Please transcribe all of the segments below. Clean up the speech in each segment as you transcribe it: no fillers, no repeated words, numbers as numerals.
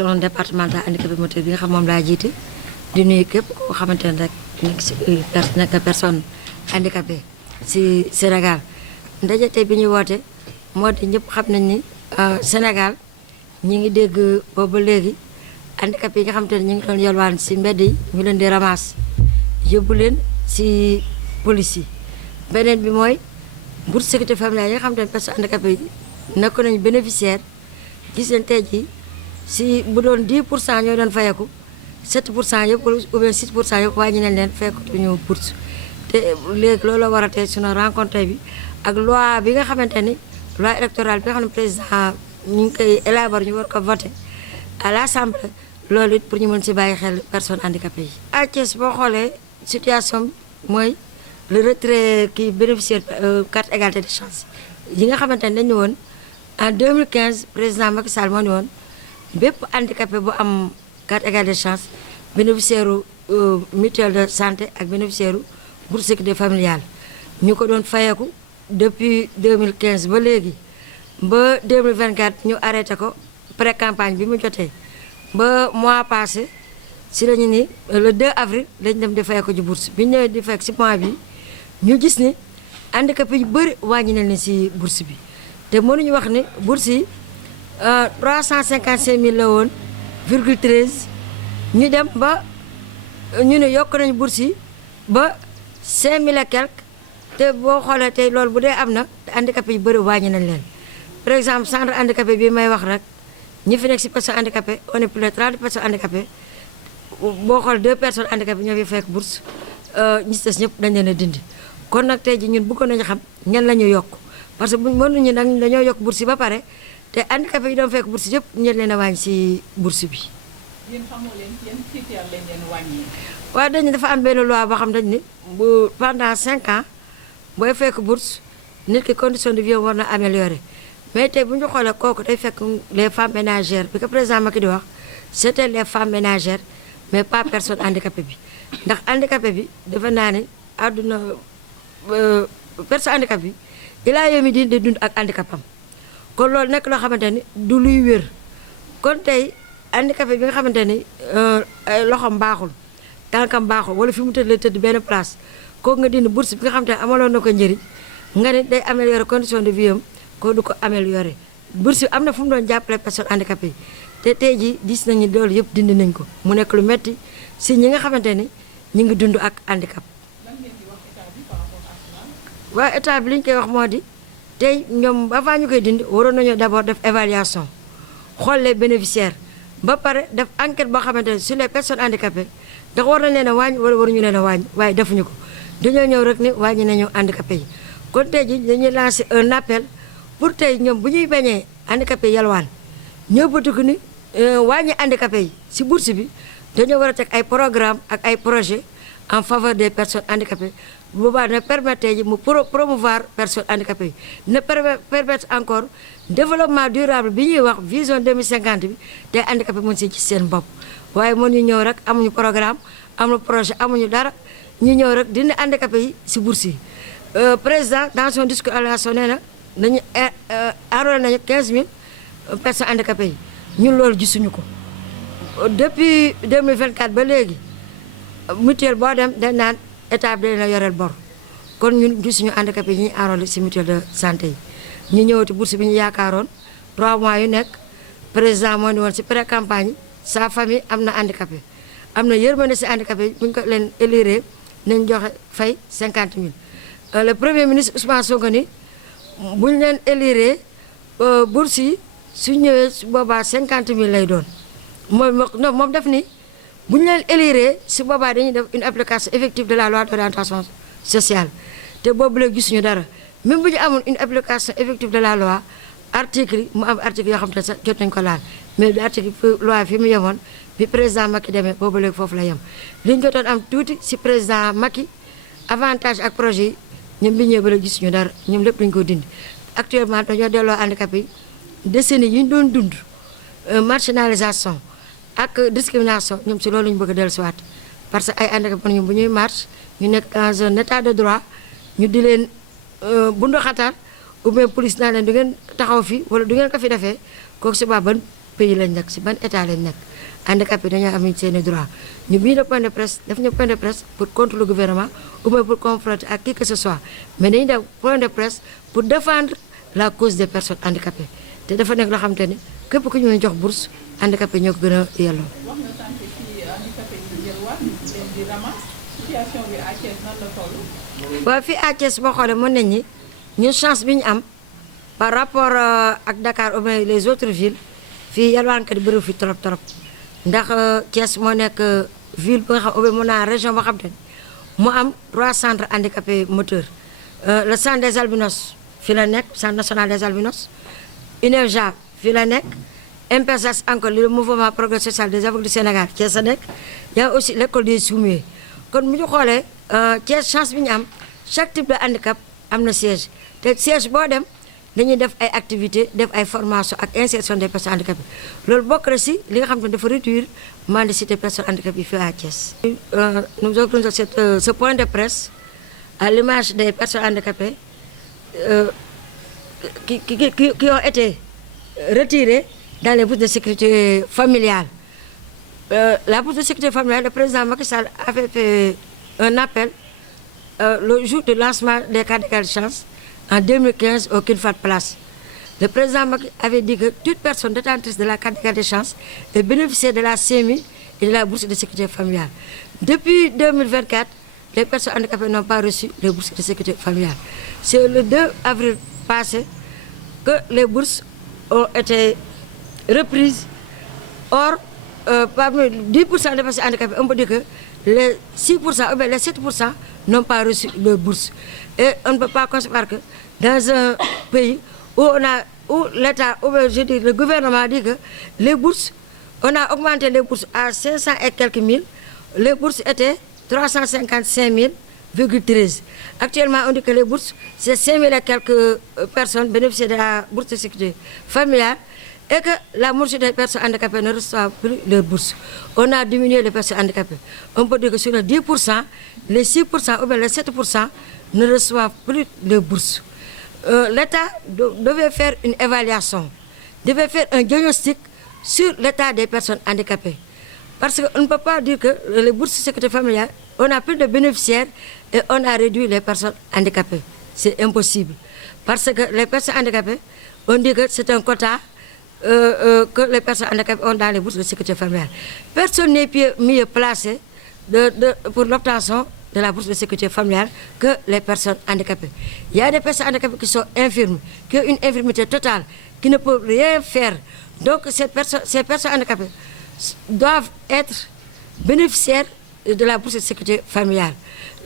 coordination départementale handicapé moteur bi nga xam moom laa jiite di nuyu képp koo xamante ne rek nekk personne handicapé si Sénégal ndaje tey bi ñuy woote moo di ñëpp xam nañ ni Sénégal ñi ngi dégg boobu ba léegi handicapé yi nga xamante ne ñu ngi doon yalwaan si mbedd yi ñu leen di ramas yóbbu leen si police yi. beneen bi mooy bourse sécurité familiale yi nga xamante ne personne handicapé yi nekk nañu bénéficiaire gis nañ tey jii si bu doon 10% ñoo doon fayeku 7% yëpp ou bien 6% yëpp wàññi nañ leen fekkuñu bourse te léegi loolu la war a tey suñu rencontre bi ak loi bi nga xamante ni loi électorale bi nga xam ne président ñu ngi koy élaborer ñu war ko voter à l'Assemblée loolu it pour ñu mën si bàyyi xel personnes handicapées yi. à Thiès boo xoolee situation mooy le retrait kii bénéficiaire carte égalité des chances yi nga xamante ne dañu woon en 2015 président Macky Sall moo ni woon bépp handicapé bu am carte égalité des chances bénéficiaire mutuelle de santé ak bénéficiaire bourse sécurité familiale ñu ko doon fayeeku depuis 2015 ba léegi ba 2024 ñu arrêté ko pré campagne bi mu jotee ba mois passé si lañu ni le 2 avril lañ dem di fayeeku ji bourse bi ñu ñëwee di fekk si mois bi ñu gis ni handicapé yu bëri wàññi nañ leen si bourse bi te mënuñu wax ni bourse yi 355 000 la woon virgule 13 ñu dem ba ñu ne yokk nañu bourse yi ba 5 000 et quelque te boo xoolee tey loolu bu dee am na te handicapé yu bëri wàññi nañ leen par exemple centre handicapé bi may wax rek ñi fi nekk si personne handicapé on est plus de 30 personnes handicapées boo xool 2 personnes handicapées ñoo fi fekk bourse ñi si des ñëpp dañ leen a dindi kon nag tey ji ñun bëggoon nañu xam ñan la ñu yokk parce que bu mënuñu nag dañoo yokk bourse yi ba pare te handicapé yi doon fekk bourse yëpp ñu leen a wàññi si bourse bi. yéen xamoo leen yan critère lañ leen wàññi. waaw dañu dafa am benn loi boo xam dañ ni bu pendant 5 ans booy fekk bourse nit ki condition de vie war na améliorer mais tey bu ñu xoolee kooku day fekk les femmes ménagères bi ko président Macky di wax c'était les femmes ménagères mais pas personne handicapée bi ndax handicapé bi dafa naa ne àdduna personne handicapée bi ilaa yomi di dund ak handicapam kon loolu nekk loo xamante ni du luy wér kon tey handicapé bi nga xamante ni ay loxom baaxul tànkam baaxul wala fi mu tëdd lay tëdd benn place kooku nga dindi bourse bi nga xamante ne amaloon na ko njëriñ nga ne day améliorer condition de vie am ko du ko améliorer bourse bi am na fu mu doon jàppale personne handicapé yi te tey jii gis nañu loolu yëpp dindi nañ ko mu nekk lu metti si ñi nga xamante ni ñu ngi dund ak handicap. lan ngeen di wax état bi par rapport à cela. waaye état bi li ñu koy wax moo di tey ñoom avant ñu koy dindi waroon nañoo d'abord def évaluation xool les bénéficiaires ba pare def enquête boo xamante ne sur les personnes handicapées ndax war nañ leen a wàññi wala waruñu leen a wàññi waaye defuñu ko dañoo ñëw rek ni wàññi nañu handicapé yi kon tey ji dañuy lancer un appel pour tey ñoom bu ñuy bañee handicapé yalwaan ñoo bëtuko ni wàññi handicapé yi si bourse bi dañoo war a teg ay programme ak ay projet en faveur des personnes handicapées bu boobaa na permettre tey ji mu promouvoir personnes handicapées yi na permettre encore développement durable bi ñuy wax vision 2050 bi te handicapé mën si ci seen bopp waaye mën ñu ñëw rek amuñu programme amuñu projet amuñu dara ñu ñëw rek dindi handicapé yi si bourse yi président dans son discours à la nation nee na nañu enrôlé nañu 15 000 personnes handicapées yi ñun loolu gisuñu ko depuis 2024 ba léegi mutuelle boo dem dañ naan état bi dina yoreel bor kon ñun gisuñu handicapé yi ñuy enrôlé si mutuelle de santé yi ñu ñëwati bourse bi ñu yaakaaroon 3 mois yu nekk président moo ni woon si pré campagne sa famille am na handicapé am na yërmande si handicapé yi bu ñu ko leen élire nañ joxe fay 50 000 le premier ministre Ousmane Sonko ni bu ñu leen élire bourse yi su ñëwee su boobaa 50 000 lay doon moom def ni bu ñu leen élire si boobaa dañuy def une application effective de la loi d'orientation sociale te boobu la gisuñu dara même bu ñu amoon une application effective de la loi article yi mu am article yoo xam te sax jot nañu ko laal mais bi article loi fi mu yemoon bi président Macky demee boobu léegi foofu la yem li ñu jotoon am tuuti si président Macky avantage ak projet yi ñoom bi ñëwee ba la gisuñu dara ñoom lépp dañu ko dindi actuellement dañoo delloo handicapé yi décennies yi ñu doon dund marginalisation ak discrimination ñoom si loolu la ñu bëgg a dellusiwaat parce que ay handicapé ñoom bu ñuy marche ñu nekk dans un état de droit ñu di leen bundu xatar ou bien police naa leen du ngeen taxaw fi wala du ngeen ko fi defee kooku si ban pays lañ nekk si ban état lañ nekk handicapé dañoo am seen i droit ñu bii le point de presse def ñu point de presse pour contre le gouvernement ou bien pour confronter ak qui que ce soit mais dañuy def point de presse pour défendre la cause des personnes handicapées te dafa nekk loo xamante ni képp ku ñu jox bourse handicapé ñoo ko gën a yelloo. wax nga sant ci handicapé yi jël waat leen di ramas situation bi à Thiès nan la toll. waaw fii à Thiès boo xoolee mën nañ ni ñun chance bi ñu am par rapport ak Dakar ou bien les autres villes fii yalwaankat yi bëri fi trop trop ndax Thiès moo nekk ville ba nga xam ou bien mu naa région boo xam te mu am 3 centres handicapés moteurs le centre des albinos fii la nekk centre national des albinos INEFJA fii la nekk MPSS encore le mouvement progrès social des aveugles du Sénégal Thiès a nekk y a aussi l'école des Soumiers kon bu ñu xoolee Thiès chance bi ñu am chaque type de handicap am na siège te siège boo dem dañuy def ay activités def ay formation ak insertion des personnes handicapées loolu bokk na si li nga xam ne dafa réduire mendicité personnes handicapées fii à Thiès. Nous organisons ce point de presse à l'image des personnes handicapées qui ont été retirées dans les bourses de sécurité familiale. La bourse de sécurité familiale, le président Macky Sall avait fait un appel le jour du lancement des cartes d'égalité de chance en 2015 au King-Fahd Palace. Le président Macky avait dit que toute personne détentrice de la carte d'égalité de chance est bénéficiaire de la CMI et de la bourse de sécurité familiale. Depuis 2024, les personnes handicapées n'ont pas reçu les bourses de sécurité familiale. C'est le 2 avril passé que les bourses ont été reprises. Or, parmi 10% des personnes handicapées, on peut dire que les 6% ou bien les 7% n'ont pas reçu de bourse. Et on ne peut pas concevoir que dans un pays où l'État, ou bien je dis le gouvernement dit que les bourses, on a augmenté les bourses à 500 et quelques mille, les bourses étaient 355 000,13. Actuellement, on dit que les bourses, c'est 5 000 et quelques personnes bénéficiaires de la bourse de sécurité familiale et que la majorité des personnes handicapées ne reçoivent plus de bourses. On a diminué les personnes handicapées. On peut dire que sur les 10%, les 6% ou bien les 7% ne reçoivent plus de bourses. L'État devait faire une évaluation, devait faire un diagnostic sur l'état des personnes handicapées. Parce qu'on ne peut pas dire que les bourses de sécurité familiale, on a plus de bénéficiaires et on a réduit les personnes handicapées. C'est impossible. Parce que les personnes handicapées, on dit que c'est un quota que les personnes handicapées ont dans les bourses de sécurité familiale. Personne n'est mieux placé pour l'obtention de la bourse de sécurité familiale que les personnes handicapées. Il y a des personnes handicapées qui sont infirmes, qui ont une infirmité totale, qui ne peuvent rien faire. Donc ces personnes handicapées doivent être bénéficiaires de la bourse de sécurité familiale.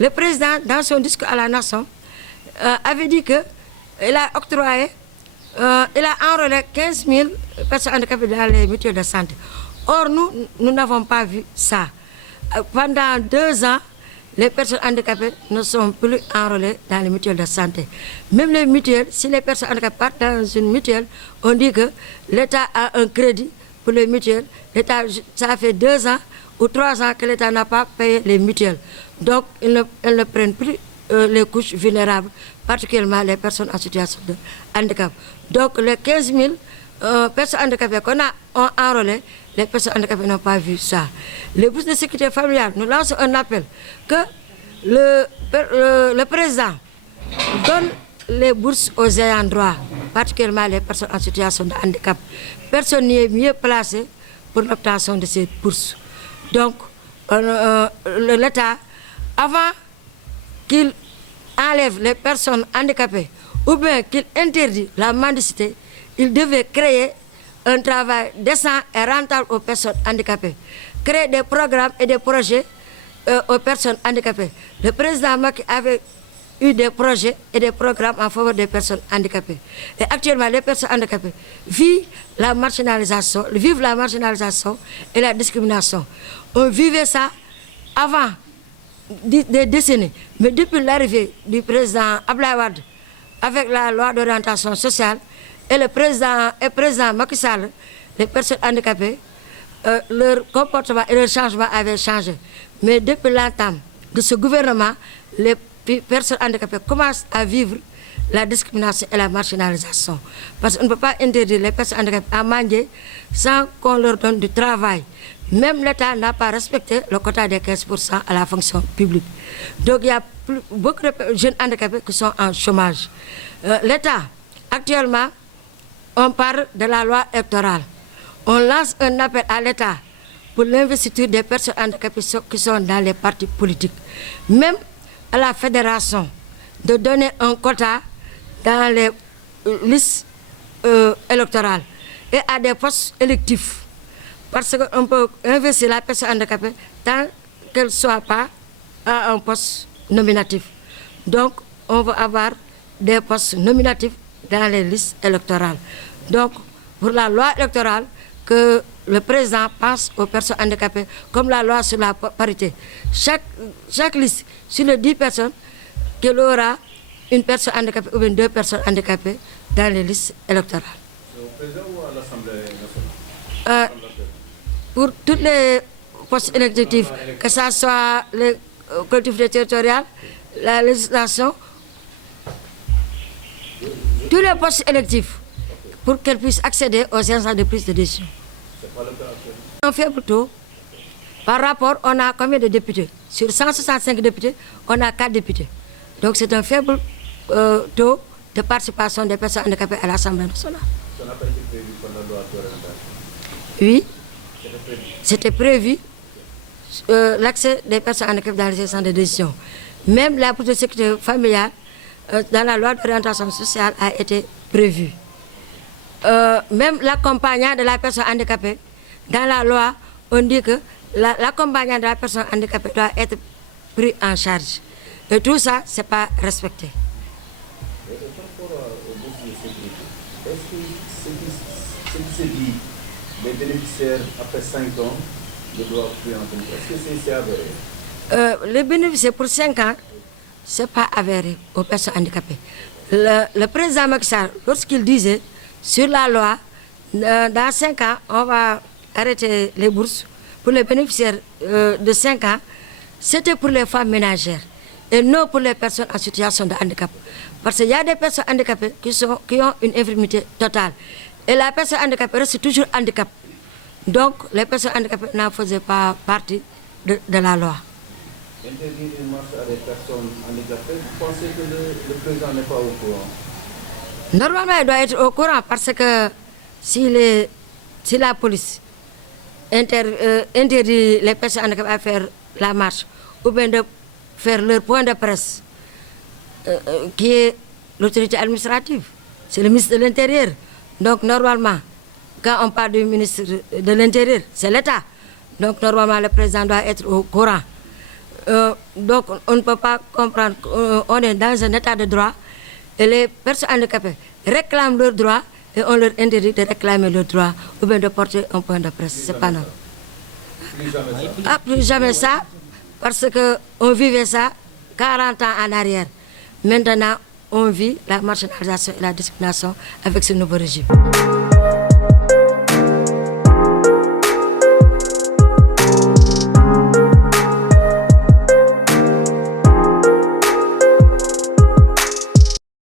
Le président, dans son discours à la nation, avait dit qu'il a octroyé, il a enrôlé 15 000 personnes handicapées dans les mutuelles de santé. Or, nous n'avons pas vu ça. Pendant 2 ans, les personnes handicapées ne sont plus enrôlées dans les mutuelles de santé. Même les mutuelles, si les personnes handicapées partent dans une mutuelle, on dit que l'État a un crédit pour les mutuelles. L'État, ça fait 2 ans ou 3 ans que l'État n'a pas payé les mutuelles. Donc, elles ne prennent plus les couches vulnérables, particulièrement les personnes en situation de handicap. Donc, les 15 000 personnes handicapées qu'on a enrôlées, les personnes handicapées n'ont pas vu ça. Les bourses de sécurité familiale, nous lançons un appel que le président donne les bourses aux ayants droit, particulièrement les personnes en situation de handicap. Personne n'est mieux placé pour l'obtention de ces bourses. Donc, l'État, avant qu'il enlève les personnes handicapées ou bien qu'il interdit la mendicité, il devait créer un travail décent et rentable aux personnes handicapées. Créer des programmes et des projets aux personnes handicapées. Le président Macky avait eu des projets et des programmes en faveur des personnes handicapées. Et actuellement, les personnes handicapées vivent la marginalisation et la discrimination. On vivait ça avant des décennies. Mais depuis l'arrivée du président Abdoulaye Wade avec la loi d'orientation sociale, et le président Macky Sall, les personnes handicapées, leur comportement et leur changement avaient changé. Mais depuis l'entame de ce gouvernement, les personnes handicapées commencent à vivre la discrimination et la marginalisation. Parce qu'on ne peut pas interdire les personnes handicapées à manger sans qu'on leur donne du travail. Même l'État n'a pas respecté le quota des 15% à la fonction publique. Donc il y a beaucoup de jeunes handicapés qui sont en chômage. L'État, actuellement, on parle de la loi électorale. On lance un appel à l'État pour l'investiture des personnes handicapées qui sont dans les partis politiques. Même à la fédération, de donner un quota dans les listes électorales et à des postes électifs. Parce qu'on peut investir la personne handicapée tant qu'elle ne soit pas à un poste nominatif. Donc, on va avoir des postes nominatifs dans les listes électorales. Donc, pour la loi électorale, que le président pense aux personnes handicapées, comme la loi sur la parité. Chaque liste, sur les 10 personnes, qu'il aura une personne handicapée ou bien 2 personnes handicapées dans les listes électorales. C'est au président ou à l'Assemblée nationale? Pour tous les postes électifs, que ce soit les collectivités territoriales, la législation, tous les postes électifs, pour qu'elles puissent accéder aux instances de prise de décision. C'est pas le cas actuellement. Un faible taux. Par rapport, on a combien de députés? Sur 165 députés, on a 4 députés. Donc c'est un faible taux de participation des personnes handicapées à l'Assemblée nationale. Ça n'a pas été prévu par la loi d'orientation? Oui, C'était prévu. c'était prévu l'accès des personnes handicapées dans les instances de décision. Même la politique de sécurité familiale, dans la loi d'orientation sociale, a été prévue. Même l'accompagnant de la personne handicapée, dans la loi, on dit que l'accompagnant de la personne handicapée doit être pris en charge. Et tout ça, ce n'est pas respecté. Et par rapport aux bourses de sécurité, est-ce que ce qui se dit, les bénéficiaires après 5 ans ne doivent plus en tenir? Est-ce que c'est avéré? Les bénéficiaires pour 5 ans, ce n'est pas avéré aux personnes handicapées. Le président Macky Sall, lorsqu'il disait sur la loi, dans 5 ans, on va arrêter les bourses pour les bénéficiaires de 5 ans, c'était pour les femmes ménagères et non pour les personnes en situation de handicap. Parce qu'il y a des personnes handicapées qui ont une infirmité totale. Et la personne handicapée reste toujours handicap. Donc, les personnes handicapées n'en faisaient pas partie de la loi. Interdire une marche à des personnes handicapées, vous pensez que le président n'est pas au courant? Normalement, il doit être au courant parce que si la police interdit les personnes handicapées à faire la marche ou bien de faire leur point de presse, qui est l'autorité administrative, c'est le ministre de l'Intérieur. Donc, normalement, quand on parle du ministre de l'Intérieur, c'est l'État. Donc, normalement, le président doit être au courant. Donc, on ne peut pas comprendre qu'on est dans un état de droit et les personnes handicapées réclament leurs droits et on leur interdit de réclamer leurs droits ou bien de porter un point de presse. C'est pas non. Plus jamais ça. Ah, plus jamais ça, parce qu'on vivait ça 40 ans en arrière. Maintenant, on vit la marginalisation et la discrimination avec ce nouveau régime.